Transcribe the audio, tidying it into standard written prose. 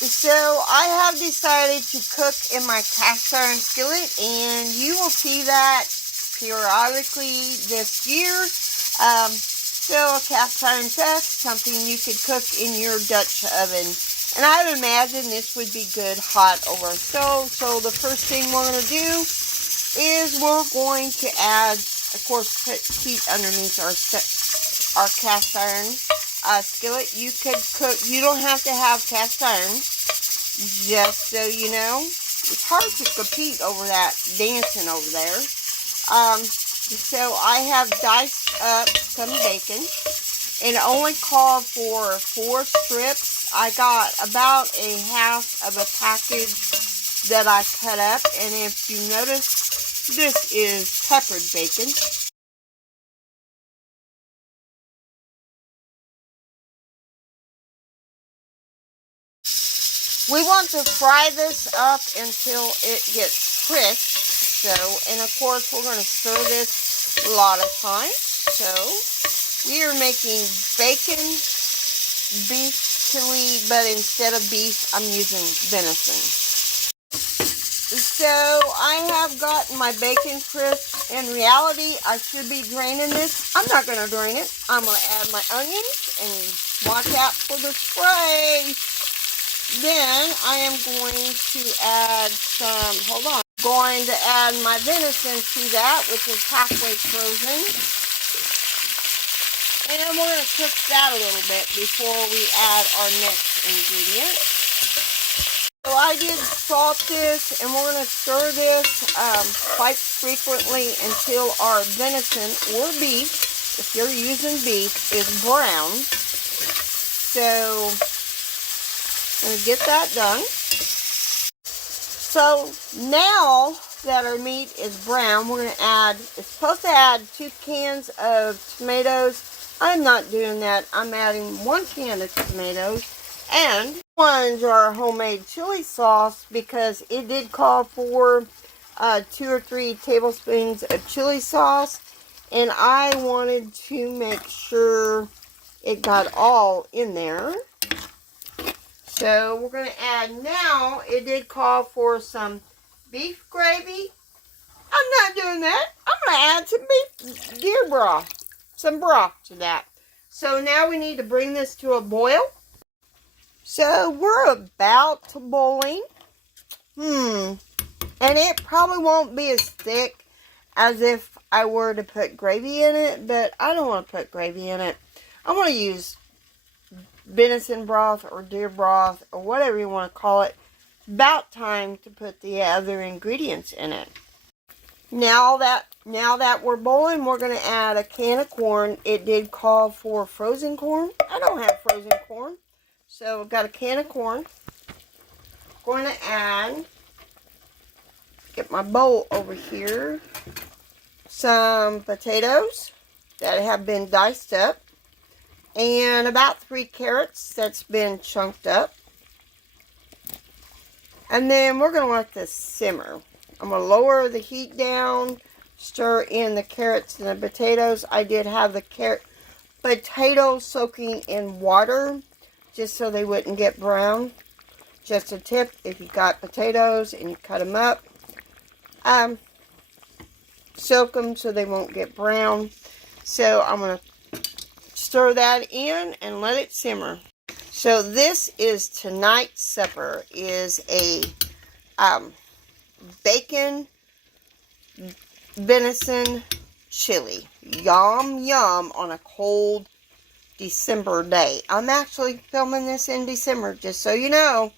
So I have decided to cook in my cast iron skillet, and you will see that periodically this year. So a cast iron test, something you could cook in your Dutch oven. And I would imagine this would be good hot over stove. So the first thing we're going to do is we're going to add, of course, put heat underneath our cast iron skillet. You could cook, you don't have to have cast iron, just so you know. It's hard to compete over that Venison over there. So I have diced up some bacon, and it only called for 4 strips. I got about a half of a package that I cut up, and if you notice, this is peppered bacon. We want to fry this up until it gets crisp. So, and of course, we're going to stir this a lot of times. So, we are making bacon, beef chili, but instead of beef, I'm using venison. So, I have gotten my bacon crisp. In reality, I should be draining this. I'm not going to drain it. I'm going to add my onions and watch out for the spray. Then I am going to add some, going to add my venison to that, which is halfway frozen. And we're going to cook that a little bit before we add our next ingredient. So I did salt this, and we're going to stir this quite frequently until our venison or beef, if you're using beef, is brown. So I'm going to get that done. So now that our meat is brown, we're going to add, it's supposed to add 2 cans of tomatoes. I'm not doing that. I'm adding 1 can of tomatoes and 1 jar of homemade chili sauce, because it did call for 2 or 3 tablespoons of chili sauce, and I wanted to make sure it got all in there. So we're going to add now, it did call for some beef gravy. I'm not doing that. I'm going to add some beef deer broth, some broth to that. So now we need to bring this to a boil. So we're about to boiling. And it probably won't be as thick as if I were to put gravy in it, but I don't want to put gravy in it. I want to use venison broth or deer broth or whatever you want to call it. About time to put the other ingredients in it. Now that we're boiling, we're going to add a can of corn. It did call for frozen corn. I don't have frozen corn, so I've got a can of corn. Going to add, get my bowl over here, some potatoes that have been diced up, and about 3 carrots that's been chunked up. And then we're going to let this simmer. I'm going to lower the heat down, stir in the carrots and the potatoes. I did have the potatoes soaking in water just so they wouldn't get brown. Just a tip, if you got potatoes and you cut them up, soak them so they won't get brown. So I'm going to stir that in and let it simmer. So this is tonight's supper, is a bacon venison chili. Yum yum on a cold December day. I'm actually filming this in December, just so you know.